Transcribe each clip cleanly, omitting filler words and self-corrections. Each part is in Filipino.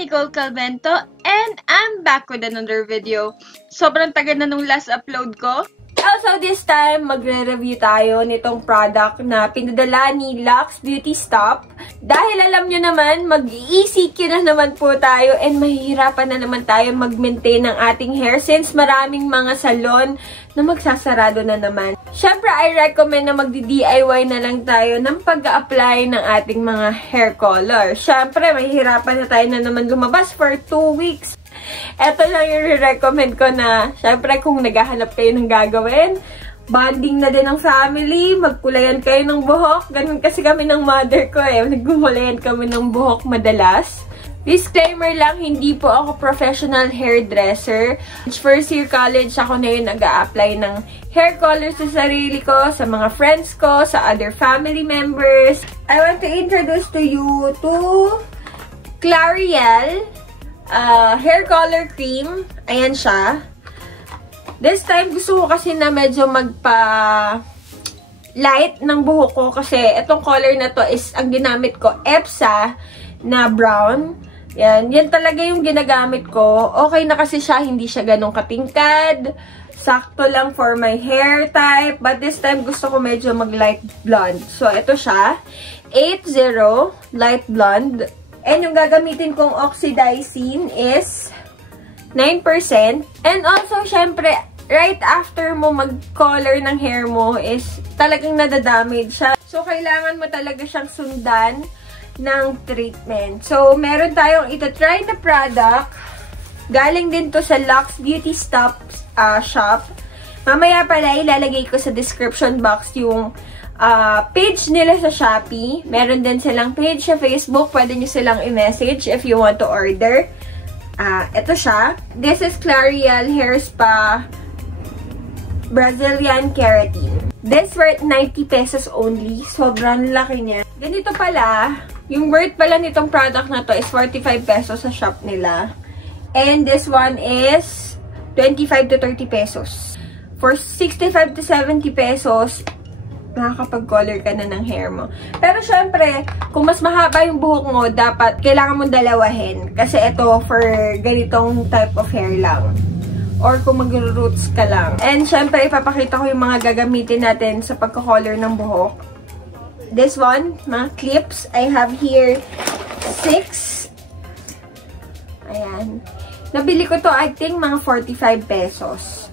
Nicole Calvento, and I'm back with another video. Sobrang tagal na nung last upload ko. Also, this time, magre-review tayo nitong product na pinadala ni Lux Beauty Stop. Dahil alam nyo naman, mag-ECQ na naman po tayo and mahihirapan na naman tayo mag-maintain ng ating hair since maraming mga salon na magsasarado na naman. Syempre, I recommend na magdi-DIY na lang tayo ng pag-a-apply ng ating mga hair color. Syempre, mahihirapan na tayo na naman lumabas for 2 weeks. Ito lang yung recommend ko na, syempre kung naghahanap kayo ng gagawin, bonding na din ng family, magkulayan kayo ng buhok. Ganun kasi kami ng mother ko eh, nagkukulayan kami ng buhok madalas. Disclaimer lang, hindi po ako professional hairdresser. First year college, ako na yun nag-a-apply ng hair color sa sarili ko, sa mga friends ko, sa other family members. I want to introduce to you to Clareal hair color cream. Ayan siya. This time, gusto ko kasi na medyo magpa-light ng buhok ko kasi itong color na to is, ang ginamit ko, EPSA na brown. Yan. Yan talaga yung ginagamit ko. Okay na kasi siya, hindi siya ganong katingkad. Sakto lang for my hair type. But this time, gusto ko medyo mag-light blonde. So, ito siya. 80 light blonde. And yung gagamitin kong oxidizing is 9%. And also, syempre, right after mo mag-color ng hair mo is talagang nadadamage siya. So, kailangan mo talaga siyang sundan ng treatment. So, meron tayong ito-try na product. Galing din to sa Lux Beauty Stop shop. Mamaya pala, ilalagay ko sa description box yung page nila sa Shopee. Meron din silang page sa Facebook. Pwede nyo silang i-message if you want to order. Ito siya. This is Clareal Hair Spa Brazilian Keratin. This worth 90 pesos only. Sobrang laki niya. Ganito pala, yung worth pala nitong product na to is 45 pesos sa shop nila. And this one is 25 to 30 pesos. For 65 to 70 pesos, makakapag-color ka na ng hair mo. Pero syempre, kung mas mahaba yung buhok mo, dapat, kailangan mong dalawahin. Kasi ito, for ganitong type of hair lang. Or kung mag-roots ka lang. And syempre, ipapakita ko yung mga gagamitin natin sa pagka-color ng buhok. This one, mga clips. I have here 6. Ayan. Nabili ko to, I think, mga 45 pesos.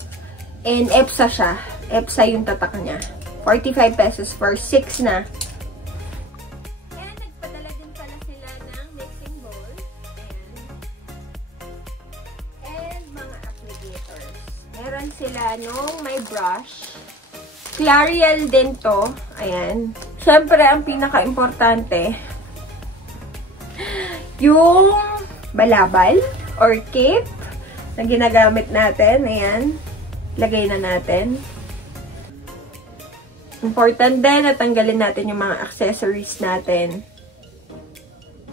And EPSA siya. EPSA yung tatak niya. 45 pesos for 6 na. And nagpadala din pala sila ng mixing bowl. And mga applicators. Meron sila nung may brush. Clareal din to. Ayan. Siyempre, ang pinaka-importante, yung balabal or cape na ginagamit natin. Ayan. Lagay na natin. Important din na tanggalin natin yung mga accessories natin.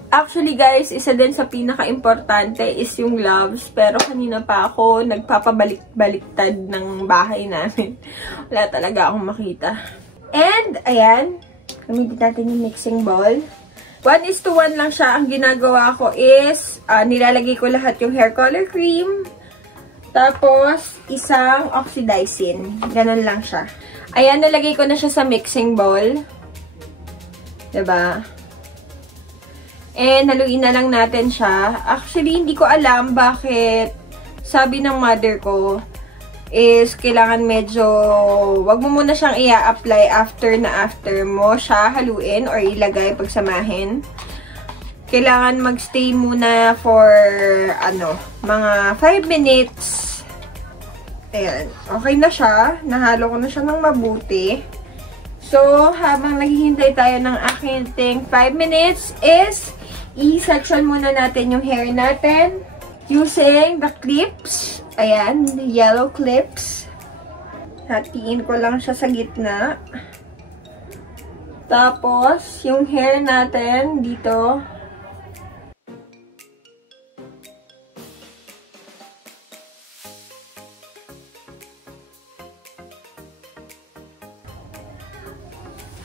Actually guys, isa din sa pinaka-importante is yung gloves. Pero kanina pa ako nagpapabalik-baliktad ng bahay namin. Wala talaga akong makita. And, ayan. Gamitin natin yung mixing bowl. 1:1 lang siya. Ang ginagawa ko is, nilalagay ko lahat yung hair color cream. Tapos, isang oxidizing. Ganun lang siya. Ayan, nalagay ko na siya sa mixing bowl. Diba? And, haluin na lang natin siya. Actually, hindi ko alam bakit sabi ng mother ko is kailangan medyo, wag mo muna siyang i-apply after mo siya haluin or ilagay pagsamahin. Kailangan magstay muna for, mga 5 minutes. Ayan. Okay na siya. Nahalo ko na siya ng mabuti. So, habang naghihintay tayo ng aking 5 minutes is, i-section muna natin yung hair natin using the clips. Ayan. The yellow clips. Hatiin ko lang siya sa gitna. Tapos, yung hair natin dito,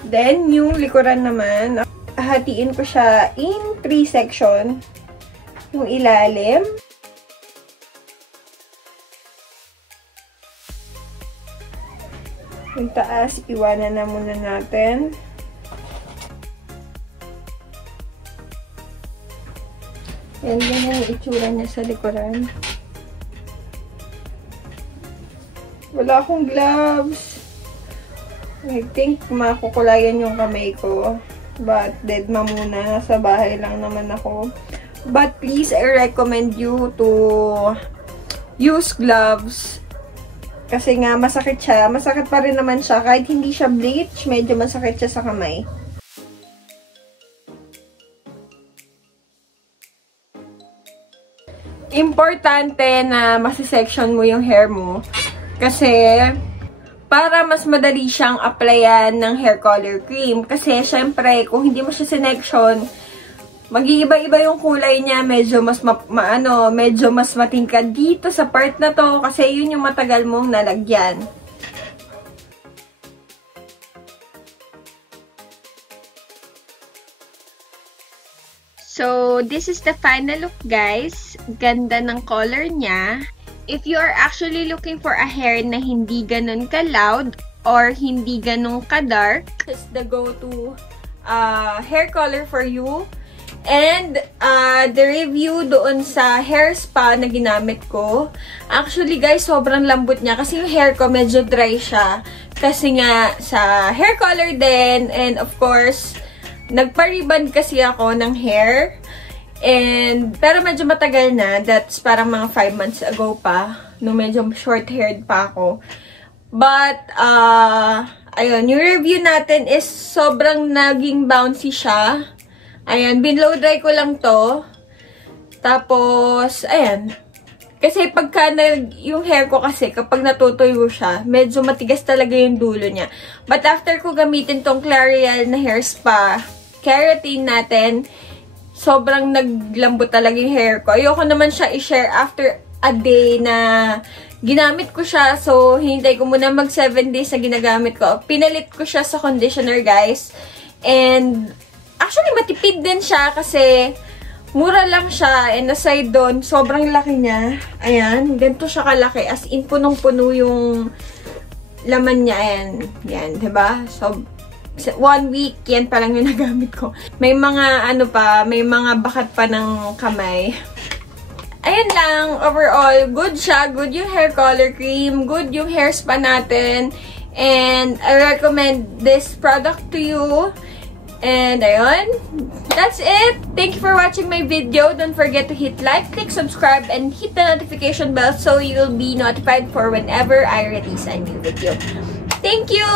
then, yung likuran naman, hatiin ko siya in 3 section. yung ilalim. Yung taas, iwanan na muna natin. Yan yung itsura niya sa likuran. Wala akong gloves. I think makukulayan yung kamay ko. But, dead ma muna. Nasa bahay lang naman ako. But, please, I recommend you to use gloves. Kasi nga, masakit siya. Masakit pa rin naman siya. Kahit hindi siya bleach, medyo masakit siya sa kamay. Importante na masisection mo yung hair mo. Kasi, para mas madali siyang applyan ng hair color cream. Kasi, syempre, kung hindi mo siya sinection, mag-iiba-iba yung kulay niya. Medyo mas, medyo mas matingkad dito sa part na to. Kasi, yun yung matagal mong nalagyan. So, this is the final look, guys. Ganda ng color niya. If you are actually looking for a hair na hindi ganun ka-loud or hindi ganun ka-dark, it's the go-to hair color for you. And, the review doon sa hair spa na ginamit ko, actually, guys, sobrang lambot niya. Kasi yung hair ko, medyo dry siya. Kasi nga, sa hair color din. And, of course, nagpa-rebond kasi ako ng hair. Pero medyo matagal na. That's parang mga 5 months ago pa. Nung medyo short-haired pa ako. But, ayun. Yung review natin is sobrang naging bouncy siya. Ayan. Binlow dry ko lang to. Tapos, ayan. Kasi pagka yung hair ko kasi, kapag natutuyo siya, medyo matigas talaga yung dulo niya. But after ko gamitin tong Clareal na hair spa, keratin natin, sobrang naglambot talaga yung hair ko. Ayoko naman siya i-share after a day na ginamit ko siya. So, hintay ko muna mag 7 days na ginagamit ko. Pinalit ko siya sa conditioner, guys. And, actually, matipid din siya kasi mura lang siya. And aside doon, sobrang laki niya. Ayan, ganito siya kalaki. As in, punong-puno yung laman niya. Ayan, yan, diba? So, 1 week, yan pa lang yung nagamit ko. May mga, may mga bakat pa ng kamay. Ayan lang, overall, good siya. Good yung hair color cream. Good yung hair spa natin. And, I recommend this product to you. And, ayun. That's it. Thank you for watching my video. Don't forget to hit like, click subscribe, and hit the notification bell so you'll be notified for whenever I release a new video. Thank you!